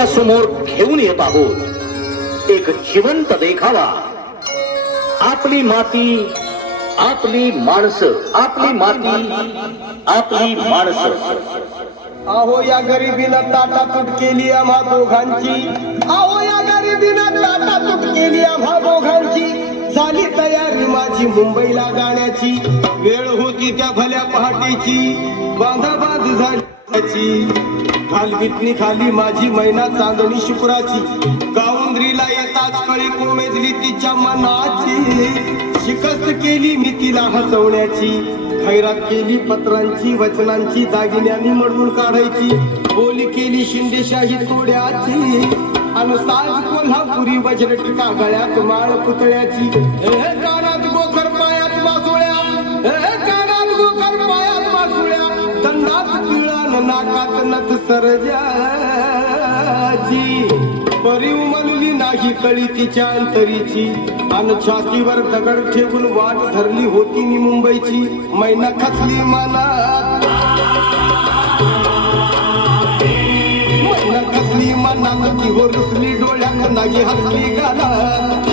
आपल्या समोर घेऊन येत आहोत एक जिवंत देखावा. आपली माती आपली माणसं, आपली माती आपली माणसं. अहो या गरिबीनं ताटातूट केली आम्हा दोघांची. अहो या गरिबीनं ताटातूट केली आम्हा दोघांची. झाली तयारी माझी मुंबईला जाण्याची. वेळ होती त्या भल्या पहाटेची, बांधाबांध झाली. खालबीतनी खाली माझी मैना चांदणी शुक्राची. गावंद्रीला येताच कळी कोमेजली तिच्या मनाची. शिकस्त केली मी तिला हसवण्याची. खैरात केली पत्रांची वचनांची, दागिन्यांनी मडवून काढायची. बोली केली शिंदेशाही तोड्याची. अन साज कोल्हापुरी वज्रटिका गळ्यात माळ पुतळ्याची. कानात गोखर पायात मासोळ्या, कानात गोखर पायात मासोळ्या. दंडात पिळण नाकात नथ सरजाची. परी उमलली नाही कळी तिच्या अंतरीची. अन छातीवर दगड ठेवून वाट धरली होती मी मुंबईची. मैना खचली मनात, मैना खचली मनात. ती हो रुसली डोळ्यात नागी हसली गालात.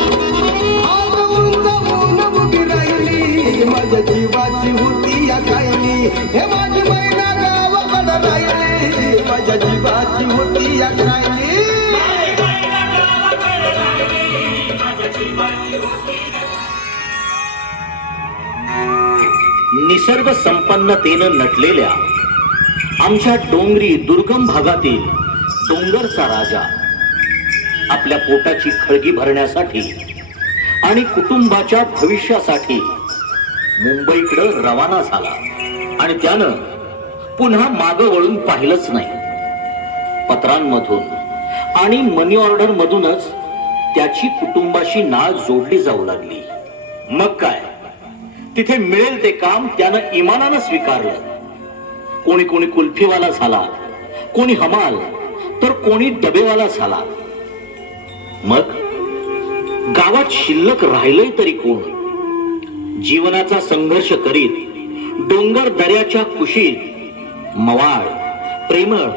आज मुंजावून उभी राहिली, माझ्या जीवाची होती या कायली. हे माझी मैना गावाकडं राहिली, माझ्या जीवाची होती या कायली. निसर्ग संपन्नतेनं नटलेल्या आमच्या डोंगरी दुर्गम भागातील डोंगरचा राजा आपल्या पोटाची खळगी भरण्यासाठी आणि कुटुंबाच्या भविष्यासाठी मुंबईकडे रवाना झाला. आणि त्यानं पुन्हा मागं वळून पाहिलंच नाही. पत्रांमधून आणि मनी ऑर्डर मधूनच त्याची कुटुंबाशी नाळ जोडली जाऊ लागली. मग काय, तिथे मिळेल ते काम त्यानं इमानानं स्वीकारलं. कोणी कोणी कुल्फीवाला झाला, कोणी हमाल, तर कोणी डबेवाला झाला. मग गावात शिल्लक राहिलंय तरी कोण? जीवनाचा संघर्ष करीत डोंगर दऱ्याच्या कुशीत मवाळ प्रेमळ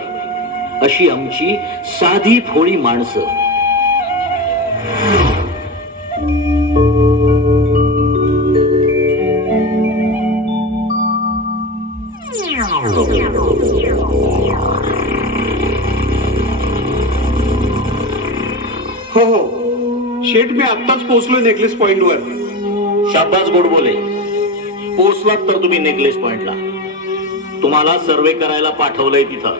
अशी आमची साधी भोळी माणसं. हो हो शेठ, मी आत्ताच पोहोचलोय नेकलेस पॉइंट वर. शाबास गोडबोले, पोचलात तर तुम्ही नेकलेस पॉइंटला. तुम्हाला सर्वे करायला पाठवलंय तिथं.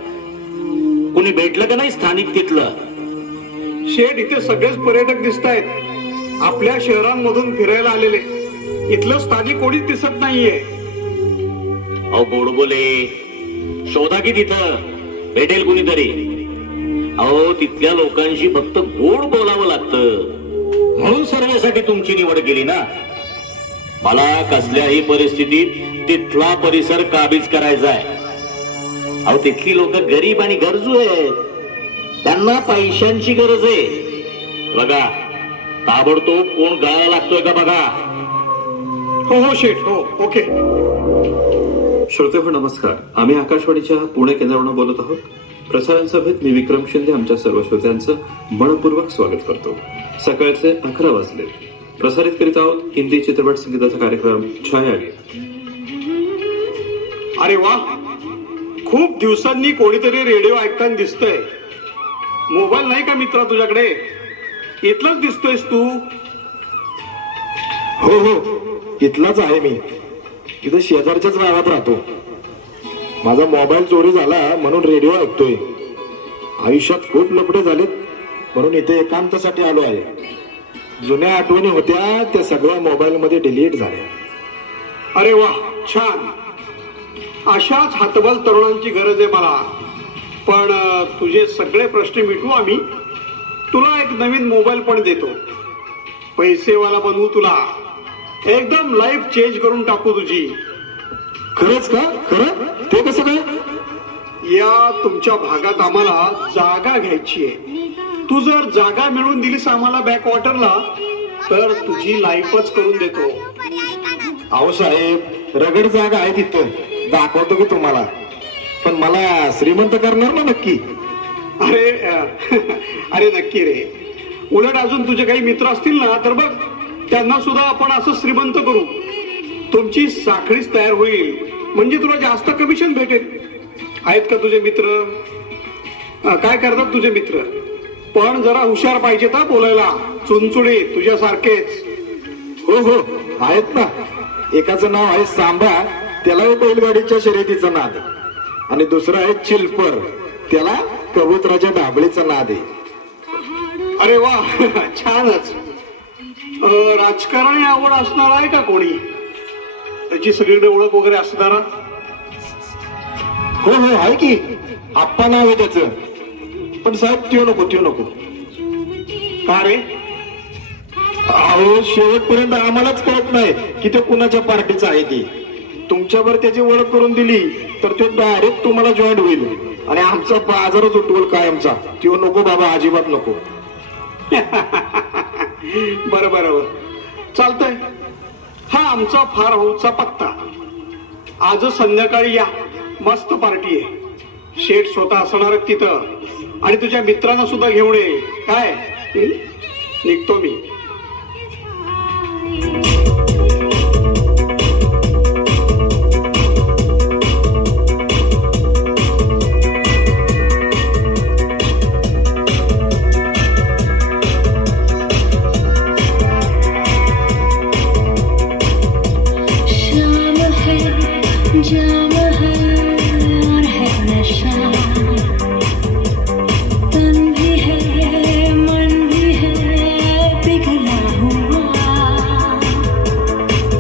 कुणी भेटलं का नाही स्थानिक तिथलं? शेठ, इथे सगळेच पर्यटक दिसत आहेत, आपल्या शहरांमधून फिरायला आलेले. इथलं स्थानिक कोणीच दिसत नाहीये. अहो गोडबोले, शोधा की तिथं भेटेल कुणीतरी. अहो तिथल्या लोकांशी फक्त गोड बोलावं लागतं, म्हणून सर्वेसाठी तुमची निवड केली ना. मला कसल्याही परिस्थितीत तिथला परिसर काबीज करायचा आहे. अहो तिथली लोक गरीब आणि गरजू आहेत, त्यांना पैशांची गरज आहे. बघा, ताबडतोब कोण गाळा लागतोय का बघा. हो हो शेठ, हो, ओके. श्रोतेहो नमस्कार, आम्ही आकाशवाणीच्या पुणे केंद्रावरून बोलत आहोत. प्रसारण सभेत मी विक्रम शिंदे आमच्या सर्व श्रोत्यांचं मनपूर्वक स्वागत करतो. सकाळचे 11 वाजले. प्रसारित करीत आहोत हिंदी चित्रपट संगीताचा कार्यक्रम छायागीत. अरे वा, खूप दिवसांनी कोणीतरी रेडिओ ऐकताना दिसतंय. मोबाईल नाही का मित्रा तुझ्याकडे? इथलाच दिसतोयस तू. हो हो, इथलाच आहे मी. इथे शेजारच्याच गावात राहतो. माझा मोबाईल चोरी झाला म्हणून रेडिओ ऐकतोय. आयुष्यात खूप लफडे झालेत म्हणून इथे एकांतासाठी आलो आहे. जुन्या आठवणी होत्या त्या सगळ्या मोबाईल मध्ये डिलीट झाल्या. अरे वा, छान. अशाच हातबल तरुणांची गरज आहे मला. पण तुझे सगळे प्रश्न मिटवू आम्ही. तुला एक नवीन मोबाईल पण देतो. पैसेवाला बनवू तुला. एकदम लाईफ चेंज करून टाकू तुझी. खरंच का? खरं? ते कसं काय? या तुमच्या भागात आम्हाला जागा घ्यायची आहे. तू जर जागा मिळवून दिलीस आम्हाला बॅकवॉटरला, तर तुझी लाईफच करून देतो. अहो साहेब, रगड जागा आहे तिथं, दाखवतो की तुम्हाला. पण मला श्रीमंत करणार ना नक्की? अरे नक्की रे. उलट अजून तुझे काही मित्र असतील ना तर बघ, त्यांना सुद्धा आपण असं श्रीमंत करू. तुमची साखळीच तयार होईल, म्हणजे तुला जास्त कमिशन भेटेल. आहेत का तुझे मित्र? काय करतात तुझे मित्र? पण जरा हुशार पाहिजे ना बोलायला, चुनचुडी तुझ्यासारखेच. हो हो आहेत ना. एकाचं नाव आहे सांबा, त्याला बैलगाडीच्या शर्यतीचा नाद आहे. आणि दुसरं आहे चिल्पर, त्याला कबुतराच्या ढाबळीचा नाद आहे. अरे वा छानच. राजकारणी आवड असणार आहे का कोणी? त्याची सगळीकडे ओळख वगैरे असणारा? हो हो आहे की, आप्पा नाव आहे त्याचं. पण साहेब त्यो नको. का रे? अहो शेवटपर्यंत आम्हालाच कळत नाही की तो कुणाच्या पार्टीचा आहे ते. तुमच्यावर त्याची ओळख करून दिली तर तो डायरेक्ट तुम्हाला जॉईन होईल आणि आमचा बाजारच उठवल कायमचा. त्यो नको बाबा, अजिबात नको. बरं चालतंय. हा आमचा फार हौसचा पत्ता. आज संध्याकाळी या, मस्त पार्टी आहे. शेठ स्वतः असणार तिथं आणि तुझ्या मित्रांना सुद्धा घेऊन ये. काय निघतो मी. जाम है और है नशा, तन भी है मन भी है पिघला हुआ,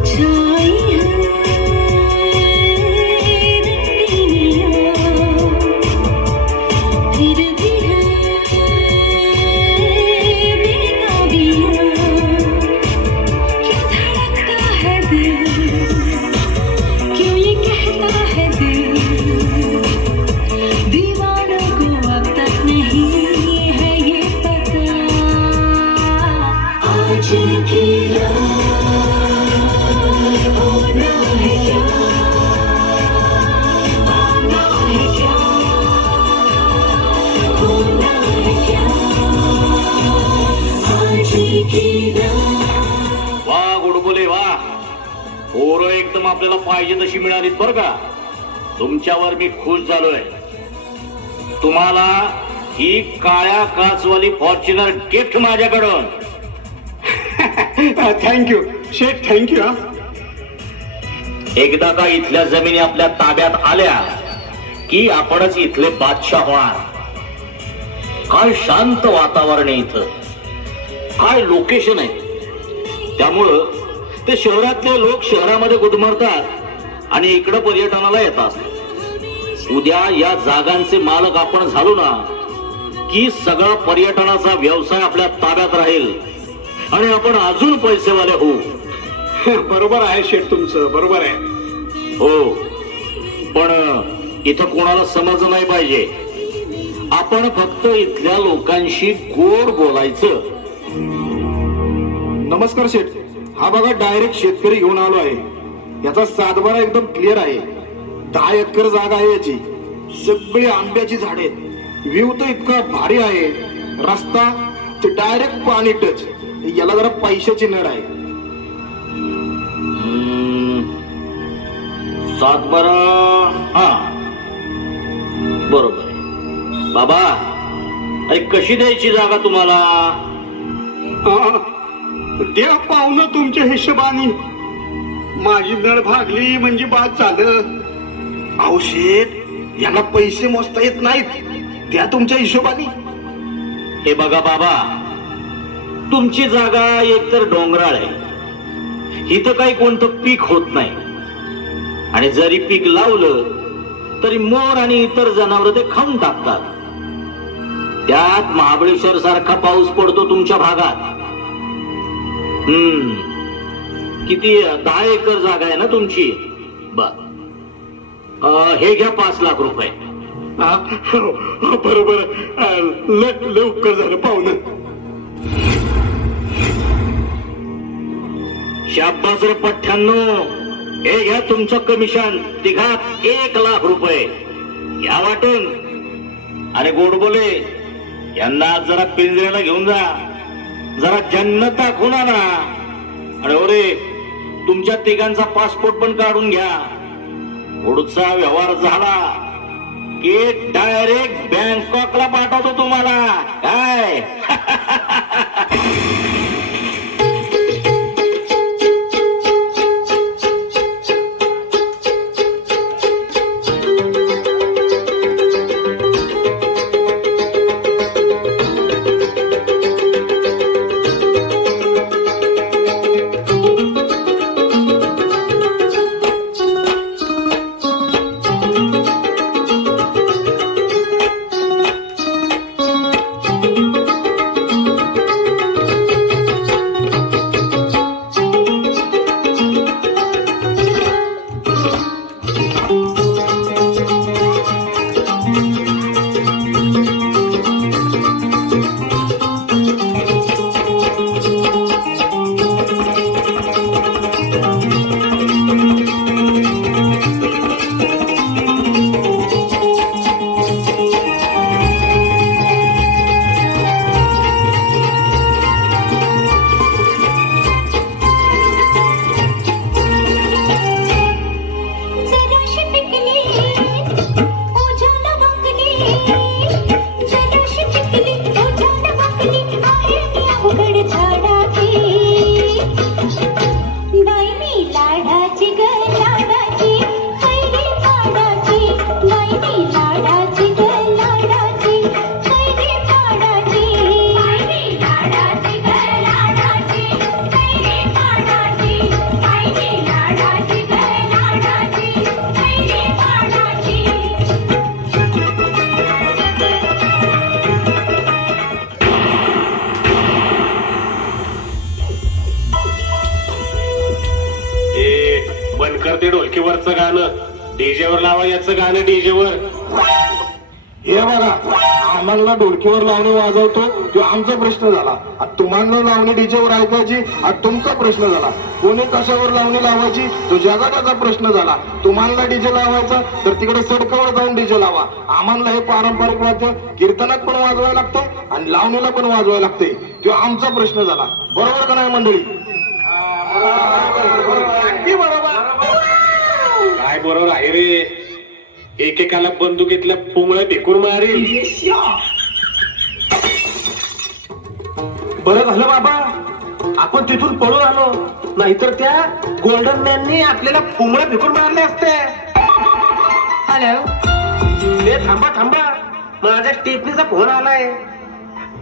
छाई है रंगीनियाँ, फिर भी है बेताबियाँ. क्यों धड़कता है दिल, क्यों ये कहता है दिल, दीवानों को अब तक नहीं है ये पता. आज की रात होना है क्या, आना है क्या, होना है क्या, आज की रात. वा गुडबुले वा. पोरं एकदम आपल्याला पाहिजे तशी मिळालीत बरं का. तुमच्यावर मी खुश झालोय. तुम्हाला ही काळ्या काचवाली फॉर्च्युनर गिफ्ट माझ्याकडून. थँक्यू शेठ, थँक्यू. एकदा का इथल्या जमिनी आपल्या ताब्यात आल्या की आपणच इथले बादशाह होणार. काय शांत वातावरण आहे इथं, काय लोकेशन आहे. त्यामुळं ते शहरातले लोक शहरामध्ये गुदमरतात आणि इकडं पर्यटनाला येतात. उद्या या जागांचे मालक आपण झालो ना की सगळा पर्यटनाचा व्यवसाय आपल्या ताब्यात राहील आणि आपण अजून पैसेवाले होऊ. बरोबर आहे शेठ तुमचं, बरोबर आहे. हो, पण इथं कोणाला समजलं नाही पाहिजे. आपण फक्त इथल्या लोकांशी गोड बोलायचं. नमस्कार शेठ. हा बघा डायरेक्ट शेतकरी घेऊन आलो आहे. याचा सातबारा एकदम क्लिअर आहे. 10 एकर जागा आहे याची. सगळी आंब्याची झाडे आहेत. व्ह्यू तर इतका भारी आहे. रस्ता ते डायरेक्ट पाणी टच. याला जरा पैशाची नड आहे. सातबारा, हा बरोबर आहे. बाबा, अरे कशी द्यायची जागा तुम्हाला? द्या पाहुणं तुमच्या हिशोबाने. माझी नळ भागली म्हणजे बाद झालं. अहो शेठ, यांना पैसे मोजता येत नाहीत. त्या तुमच्या हिशोबाने. हे बघा बाबा, तुमची जागा एकतर डोंगराळ आहे. इथं काही कोणतं पीक होत नाही आणि जरी पीक लावलं तरी मोर आणि इतर जनावर ते खाऊन टाकतात. त्यात महाबळेश्वर सारखा पाऊस पडतो तुमच्या भागात. किती 10 एकर जागा आहे ना तुमची? बर, हे घ्या 5 लाख रुपये. बरोबर. लय उपकार झालं पाहुणं. शाब्बास रे पठ्ठ्यांनो, हे घ्या तुमचं कमिशन. तिघात 1 लाख रुपये. या वाटून. आणि गोडबोले यांना आज जरा पिंजऱ्याला घेऊन जा, जरा जन्नत दाखवून आणा. आणि ओरे तुमच्या तिघांचा पासपोर्ट पण काढून घ्या. पुढचा व्यवहार झाला की डायरेक्ट बँकॉकला पाठवतो तुम्हाला. काय जराशी पिकली ओझाला वाकली, जराशी पिकली ओझाला वाकली, आहे मी अवघड झाडाची. बाई मी लाडाची ग लाडाची, कैरी पाडाची. बाई मी लाडाची ग लाडाची, कैरी पाडाची. बाई मी लाडाची ग लाडाची, कैरी पाडाची. बाई मी लाडाची ग लाडाची, कैरी पाडाची. ए बंद कर ते ढोलकीवरचं गाणं, डीजेवर लावा याचं गाणं डीजेवर. हे बघा, आम्हाला ढोलकीवर लावणी वाजवतो तो आमचा प्रश्न झाला. आता तुम्हाला लावणी डीजेवर ऐकायची हा तुमचा प्रश्न झाला. कोणी कशावर लावणी लावायची तो जगाचा प्रश्न झाला. तुम्हाला डीजे लावायचा तर तिकडे सडकावर जाऊन डीजे लावा. आम्हाला हे पारंपरिक वाद्य कीर्तनात पण वाजवायला लागतं आणि लावणीला पण वाजवायला लागते. तो आमचा प्रश्न झाला. बरोबर का नाही मंडळी? अगदी बरोबर. काय बरोबर आहे रे, एकेकाला बंदुकीतल्या पुंगळ्या ढेकून मारी. बरं झालं बाबा आपण तिथून पळून आलो, नाहीतर त्या गोल्डन मॅननी आपल्याला पुंगळ्या फेकून मारले असते. हॅलो, हे थांबा थांबा, माझ्या स्टेफनीचा फोन आलाय.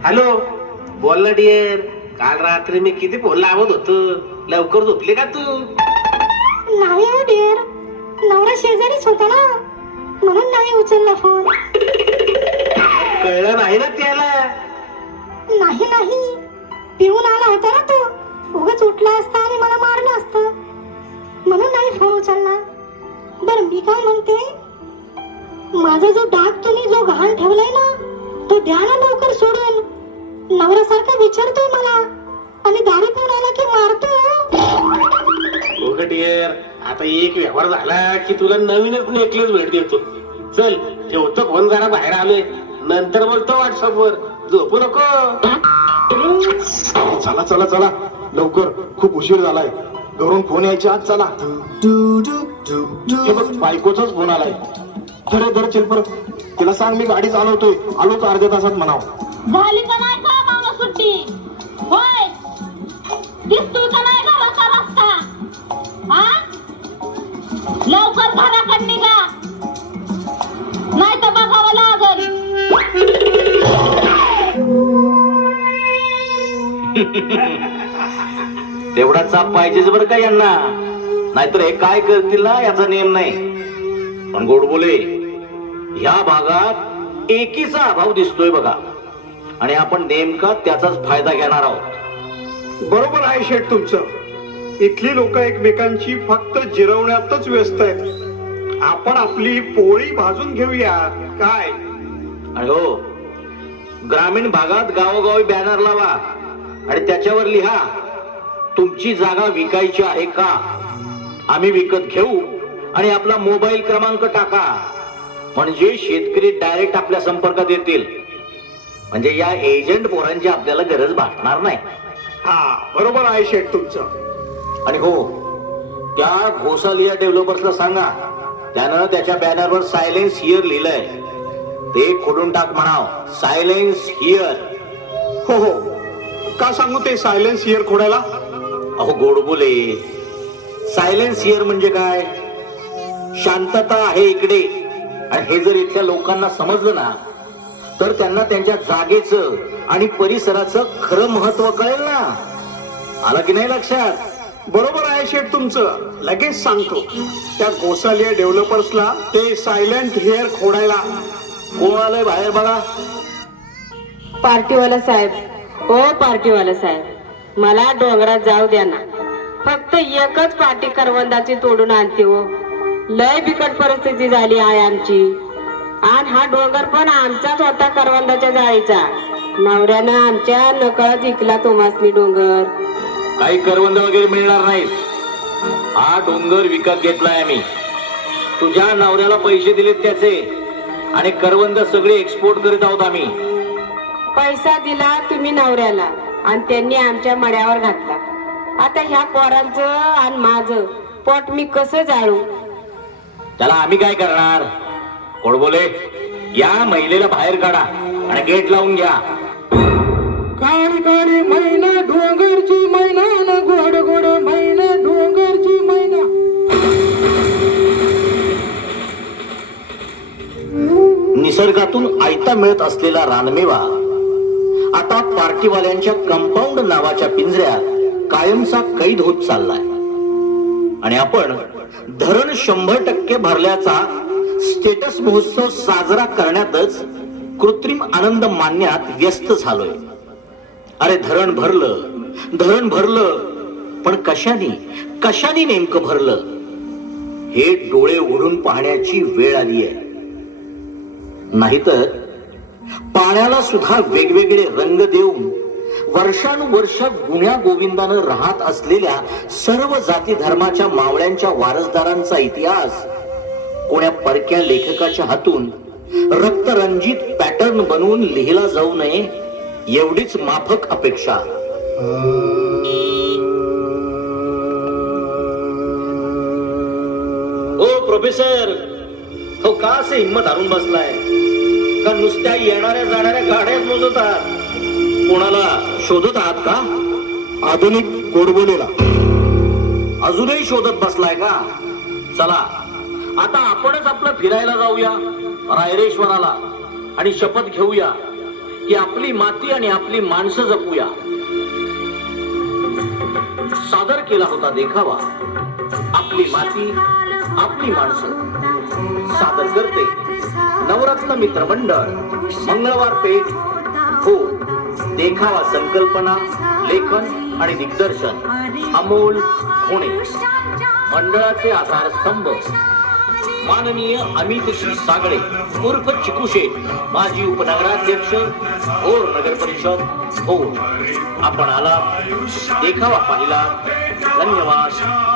हॅलो, बोल ना डिअर. काल रात्री मी किती फोन लावत होतो, लवकर झोपली का तू? नाही हो डिअर, नवरा शेजारीच होता ना, म्हणून नाही उचलला फोन. कळलं नाही ना त्याला? नाही नाही, पिऊन आला होता ना तो, उगाच उठला असता आणि मला मारलं असतं, म्हणून नाही फोन उचलला. बरं मी काय म्हणते, माझा जो डाग तुम्ही जो घाण ठेवलाय ना तो द्या ना लवकर सोडून. नवऱ्यासारखा विचारतोय मला आणि दारू पिऊन आला की मारतो. हो ग डिअर, आता एक व्यवहार झाला की तुला नवीनच नेकलेस भेट देतो. चल ठेवतो फोन, जरा बाहेर आलोय, नंतर बोलतो व्हॉट्सअपवर. झोपू नको. चला चला चला लवकर, खूप उशीर झालाय. घरून फोन यायच्या आज चला. हे बघ बायकोचाच फोन आलाय. खरे धर चिलपर, तिला सांग मी गाडी चालवतोय, आलोच अर्ध्या तासात म्हणाव. झाली का नाही का मामा सुट्टी? होय, दिसतोय का नाही गावाचा रस्ता? हा, लवकर घराकडे निघा, नाही तर बघावं लागल. तेवढा चाप पाहिजेच बरं का यांना, नाहीतर हे काय करतील ना याचा नियम नाही. पण गोडबोले, ह्या भागात एकीचा अभाव दिसतोय बघा, आणि आपण नेमका त्याचाच फायदा घेणार आहोत. बरोबर आहे शेठ तुमचं. इथली लोक एकमेकांची फक्त जिरवण्यातच व्यस्त आहेत. आपण आपली पोळी भाजून घेऊया काय. आणि हो, ग्रामीण भागात गावोगावी बॅनर लावा आणि त्याच्यावर लिहा, तुमची जागा विकायची आहे का, आम्ही विकत घेऊ, आणि आपला मोबाईल क्रमांक टाका. म्हणजे शेतकरी डायरेक्ट आपल्या संपर्कात येतील. म्हणजे या एजंट पोरांची आपल्याला गरज भासणार नाही. हा बरोबर आहे शेठ तुमचं. आणि हो, त्या घोसालिया डेव्हलपर्सला सांगा, त्यानं त्याच्या बॅनरवर सायलेन्स हिअर लिहिलंय. ते खोडून टाक म्हणाव, सायलेन्स हिअर. हो हो, का सांगू ते सायलेन्स हिअर खोडायला? अहो गोड बोले, सायलेन्स हिअर म्हणजे काय? शांतता आहे इकडे. आणि हे जर इथल्या लोकांना समजलं ना, तर त्यांना त्यांच्या जागेचं आणि परिसराचं खरं महत्व कळेल ना. आलं की नाही लक्षात? बरोबर आहे शेठ तुमचं. लगेच सांगतो त्या गोसालिया डेव्हलपर्सला ते सायलेंट हिअर खोडायला. कोण आलंय बाहेर बघा. पार्टीवाला साहेब, ओ पार्टीवाला साहेब, मला डोंगरात जाऊ द्या ना. फक्त एकच पार्टी करवंदाची तोडून आणते हो. लय बिकट परिस्थिती झाली आहे आमची. आणि हा डोंगर पण आमचाच होता करवंदाच्या जाळीचा. नवऱ्यानं आमच्या नकळत जिंकला तुम्हासनी डोंगर. काही करवंद वगैरे मिळणार नाहीत. हा डोंगर विकत घेतलाय आम्ही. तुझ्या नवऱ्याला पैसे दिलेत त्याचे, आणि करवंद सगळे एक्सपोर्ट करीत आहोत आम्ही. पैसा दिला तुम्ही नवऱ्याला आणि त्यांनी आमच्या मड्यावर घातला. आता ह्या पोरांचं आणि माझं पोट मी कसं जाळू? त्याला आम्ही काय करणार? कोण बोले, या महिलेला बाहेर काढा आणि गेट लावून घ्या. काळी काळी मैना डोंगरची मैना न गोड गोड मैना डोंगरची मैना. निसर्गातून आयता मिळत असलेला रानमेवा आता पार्टीवाल्यांच्या कंपाऊंड नावाच्या पिंजऱ्यात कायमचा कैद होत चाललाय. आणि आपण धरण 100% भरल्याचा स्टेटस महोत्सव साजरा करण्यातच कृत्रिम आनंद मानण्यात व्यस्त झालोय. अरे धरण भरलं, पण कशाने नेमकं भरलं हे डोळे उघडून पाहण्याची वेळ आली आहे. नाहीतर पाण्याला सुद्धा वेगवेगळे रंग देऊन वर्षानुवर्ष गुण्या गोविंदानं राहत असलेल्या सर्व जाती धर्माच्या मावळ्यांच्या वारसदारांचा इतिहास कोण्या परक्या लेखकाच्या हातून रक्तरंजित पॅटर्न बनवून लिहिला जाऊ नये, एवढीच माफक अपेक्षा. ओ प्रोफेसर, हो का असे हिंमत हारून बसलाय? का नुसत्या येणाऱ्या जाणाऱ्या गाड्याच मोजत आहात? कोणाला शोधत आहात का? आधुनिक गोडबोलेला. अजूनही शोधत बसलाय का? चला आता आपणच आपलं फिरायला जाऊया रायरेश्वराला आणि शपथ घेऊया की आपली माती आणि आपली माणसं जपूया. सादर केला होता देखावा आपली माती आपली माणसं. सादर करते नवरत्न मित्र मंडळ, मंगळवार पेठ. हो, देखावा संकल्पना, लेखन आणि दिग्दर्शन अमोल होणे. मंडळाचे आधारस्तंभ माननीय अमित श्री सागळे उर्फ चिकुशेठ, माजी उपनगराध्यक्ष, भोर नगर परिषद, भोर. आपण आला, देखावा पाहिला. धन्यवाद.